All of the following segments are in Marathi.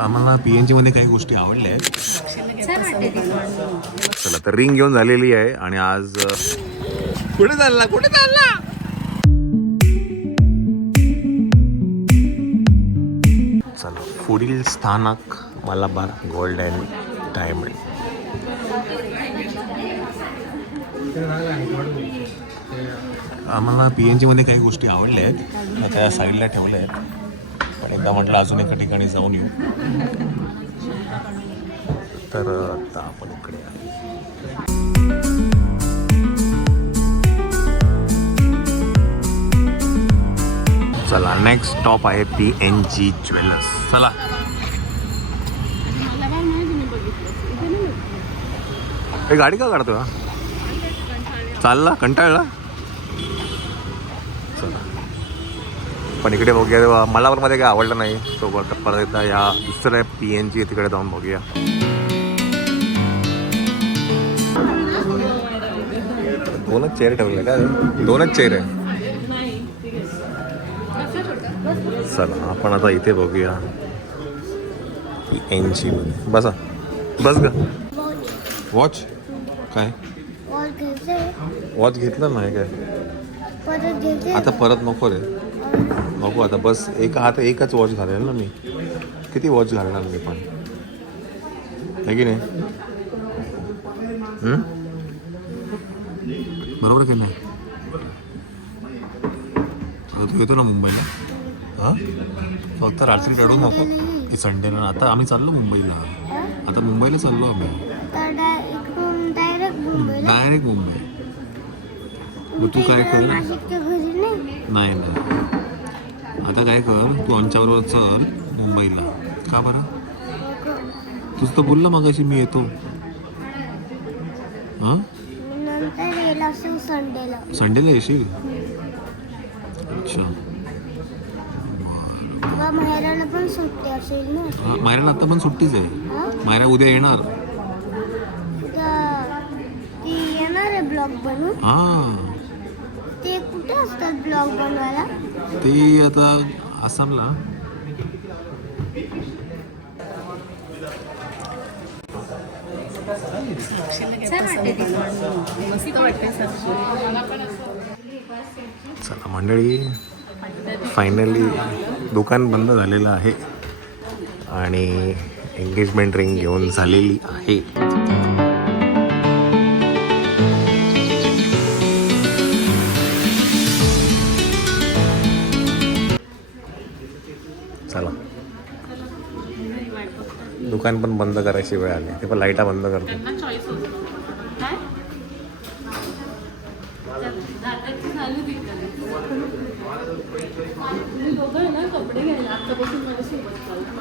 आम्हाला PNG मध्ये काही गोष्टी आवडल्या आहेत. चला तर रिंग घेऊन झालेली आहे आणि आज कुठे चालला चला पुढील स्थानक मलाबार गोल्ड अँड डायमंड. आम्हाला PNG मध्ये काही गोष्टी आवडल्या आहेत, मग त्या साईडला ठेवल्या आहेत. पण एकदा म्हटलं अजून एका ठिकाणी जाऊन येऊ, तर आता आपण इकडे चला. नेक्स्ट स्टॉप आहे PNG ज्वेलर्स. चला हे गाडी का काढतो हा? चालला कंटाळला. चला पण इकडे बघूया. मला पण मध्ये काय आवडलं नाही, सोबत परत एकदा या दुसऱ्या PNG तिकडे जाऊन बघूया. दोनच चेअर ठेवले का? दोनच चेअर आहे. चला आपण आता इथे बघूया PNG मध्ये. बसा बस ग. वॉच काय? वॉच घेतलं नाही काय? आता परत नको रे, नको आता. बस एकच वॉच घालेल ना मी. किती वॉच घालणार मी पण, आहे की नाही? बरोबर की नाही? तू येतो ना मुंबईला, हां फक्त रात्री रडू नको की संडेला. आता आम्ही चाललो मुंबईला, आता मुंबईला चाललो आम्ही, डायरेक्ट मुंबई. मग तू काय कर, नाही आता काय कर, तू आमच्याबरोबर चल मुंबईला. का बरं? तुझं तर बोललं मगाशी मी येतो. हां संडेला येशील? अच्छा. मायराला पण सुट्टी असेल ना? हां मायराला आता पण सुट्टीच आहे. मायरा उद्या येणार. ती येणार आहे ब्लॉग बनवून. हां ते कुठे असतात ब्लॉग बनवायला? ते आता आसामला. चला मंडळी, फायनली दुकान बंद झालेलं आहे आणि एंगेजमेंट रिंग घेऊन झालेली आहे. चला दुकान पण बंद करायची वेळ आली. ते पण लाईटा बंद करतो.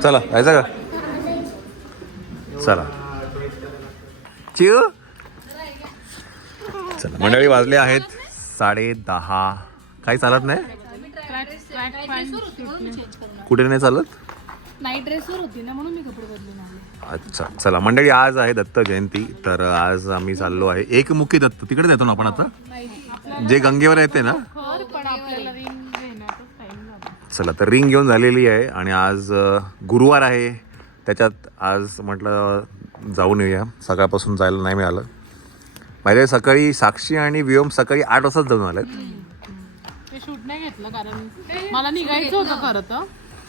चला जायचं का? चला चिव. चला मंडळी, वाजले आहेत 10:30. काही चालत नाही. कुठे नाही चालत? नाईट ड्रेसवर होती ना म्हणून मी कपडे बदलून आले. अच्छा चला मंडळी, आज आहे दत्त जयंती. तर आज आम्ही चाललो आहे एकमुखी दत्त. तिकडे जातो ना आपण आता, जे गंगेवर येते ना. चला तर रिंग घेऊन झालेली आहे आणि आज गुरुवार आहे. त्याच्यात आज म्हटलं जाऊन येऊया. सकाळपासून जायला नाही मिळालं. माझ्या सकाळी साक्षी आणि व्योम सकाळी 8 वाजताच जाऊन आलेत. ते शूट नाही घेतलं कारण मला निघायचं होतं खरं तर.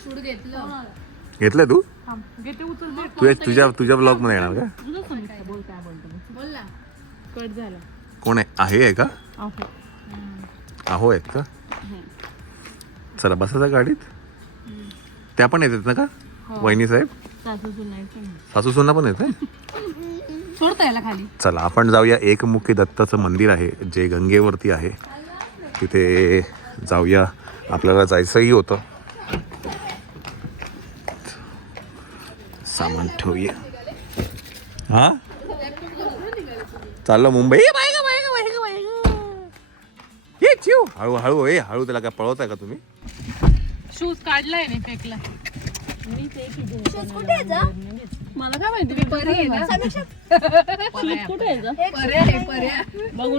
शूट घेतलंय तू? घेते तुझ्या ब्लॉग मध्ये येणार का? बोल ना. कट झाला. कोण आहे का? आहो आहेत का? चला बसायचा गाडीत. त्या पण येतात ना का? वहिनी साहेब, सासू सुना पण येतात. सोडता याला खाली. चला आपण जाऊया. एकमुखी दत्ताचं मंदिर आहे जे गंगेवरती आहे, तिथे जाऊया. आपल्याला जायचंही होतं. सामान ठेवूया. हा चाललो मुंबई. हळू हळू हळू. त्याला काय पळवत आहे का तुम्ही? शूज काढलाय नाही फेकला. मला काय माहिती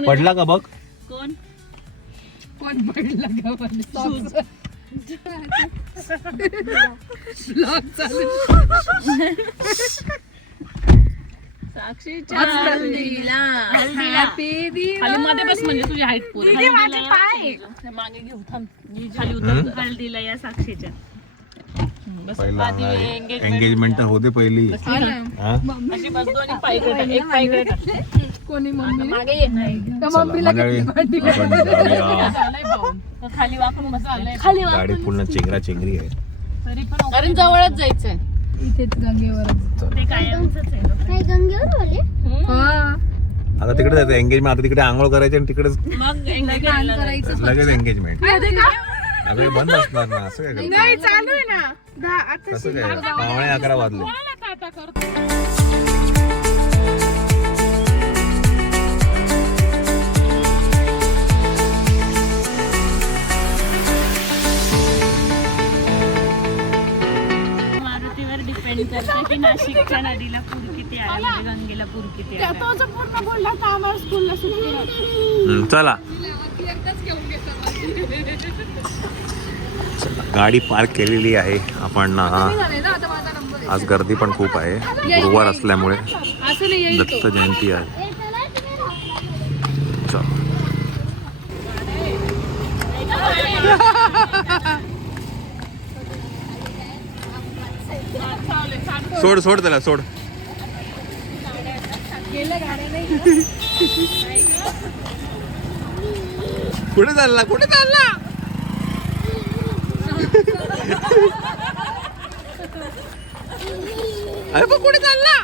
पडला का बघ. कोण पडला का? खाली मध्ये बस म्हणजे तुझी हाईट पुरी मागे घेऊ थांब खाली उतर हळदीला या साक्षीच्या बस पहिला आधी engagement. एंगेजमेंट होते पहिली हा? अशी बस दोन्ही पायकडे एक पायकडे कोणी मम्मी मागे ये चला, मंडळी, आपण जाऊया. झालंय भाऊ. तर खाली वाकून बस आलंय गाडी पूर्ण चेंगरा चेंगरी आहे. तरी पण कारण जवळच जायचंय इथेच गंगेवर ते कायमच आहे काही गंगेवर आले आता तिकडे जायचं एंगेजमेंट. आता तिकडे आंघोळ करायची आणि तिकडेच मग engagement करायचं लगेच एंगेजमेंट. आता हे बंद असणार ना असं काय करतो? नाही चालू आहे ना कसं काय 11:15 वाजले. कोणाला काय आता करतो मारुतीवर डिपेंड करतं की नाशिकच्या नदीला पूर किती आहे म्हणजे गंगेला पूर किती आहे तो जर पूर्ण बोलला तर आम्हाला स्कूलला सुट्टी नाही. चला गाडी पार्क केलेली आहे आपण. आज गर्दी पण खूप आहे गुरुवार असल्यामुळे दत्त जयंती आहे. चल. सोड सोड त्याला सोड. कुठे चालला कुठे चालला अरे बघ कुठे चालला.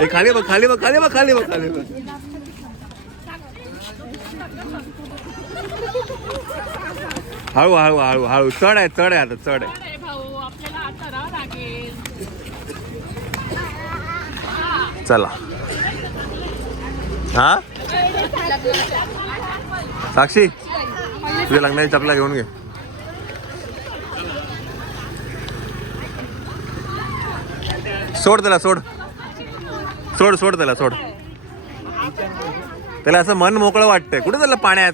ए, खाली बघ खाली बघ खाली बघ खाली बघ खाली बघ. हळू हळू हळू हळू चढ आहे चढ आहे आता चढ आहे. अरे भाऊ आपल्याला आता राहावं लागेल. चला हा साक्षी तुझ्या लग्नाची चपला घेऊन घे. सोड त्याला सोड सोड सोड त्याला सोड. त्याला असं मन मोकळं वाटतंय. कुठे चाललं पाण्यात.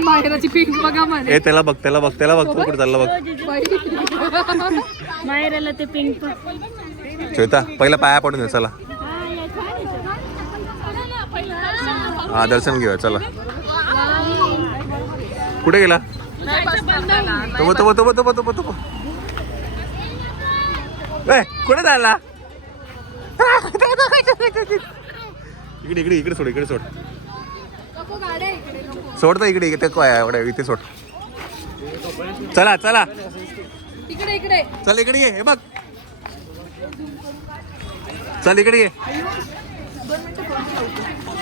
माहेराची पिंक बघा म्हणे ए त्याला बघ त्याला बघ त्याला बघ तू कुठे चालला बघ. माहेराला ते पिंक श्वेता पहिला पाया पडून दे. चला हा दर्शन घेऊया. चला कुठे गेला तो तो तो तो तो तो कुठे चालला. इकडे इकडे इकडे सोड इकडे सोड सोड तर इकडे इथे काय एवढ्या इथे सोड. चला चला इकडे इकडे चल इकडे ये. हे बघ चल इकडे ये.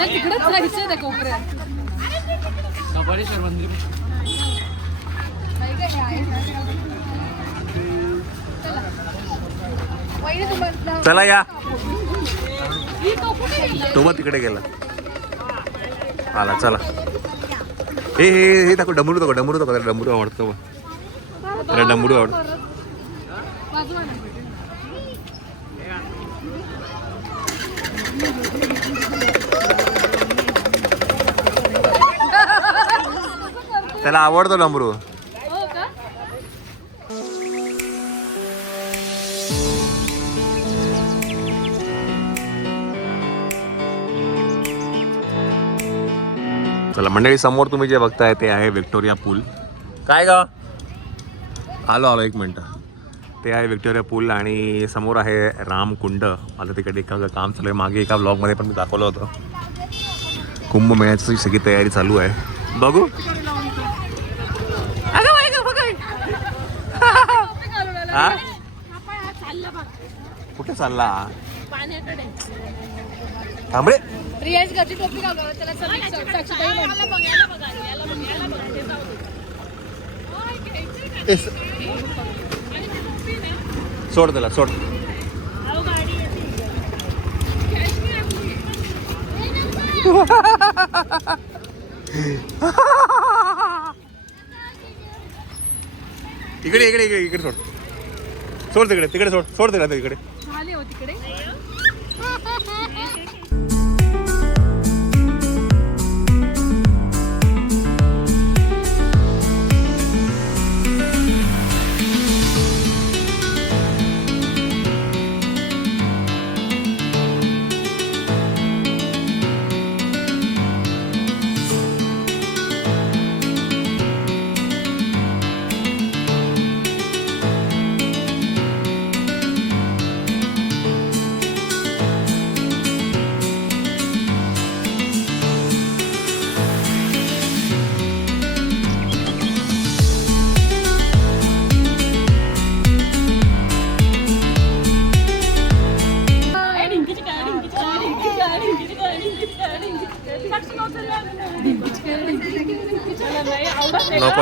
तिकडेच राहायचं त्या कोपऱ्यात. चला या. तो मग तिकडे गेला. आला चला. हे हे हे दाखव डमरू दाखव डमरू दाखव. त्याला डमरू आवडतं बघ. त्याला डमरू आवडतं. त्याला आवडतो डमरू. चला मंडळी समोर तुम्ही जे बघताय ते आहे व्हिक्टोरिया पूल. काय ग आलो आलो एक मिनटं. ते आहे व्हिक्टोरिया पूल आणि समोर आहे रामकुंड. आता तिकडे एका काम चालू आहे. मागे एका ब्लॉगमध्ये पण मी दाखवलं होतं. कुंभमेळ्याची सगळी तयारी चालू आहे. बघू हा कुठे चालला पाण्याकडे थांबरे. रियाज घरची टोपी घालून त्याला साक्षीताई सोड त्याला सोड. इकडे इकडे इकडे इकडे सोड सोड तिकडे तिकडे सोड सोड तिकडे तिकडे. झाले हो तिकडे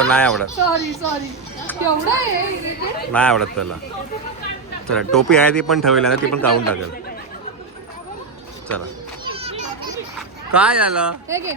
नाही आवडत, सॉरी एवढं आहे नाही आवडत त्याला. चला टोपी आहे ती पण ठेवली ना, ती पण काढून टाकेल. चला काय झालं? हे घे.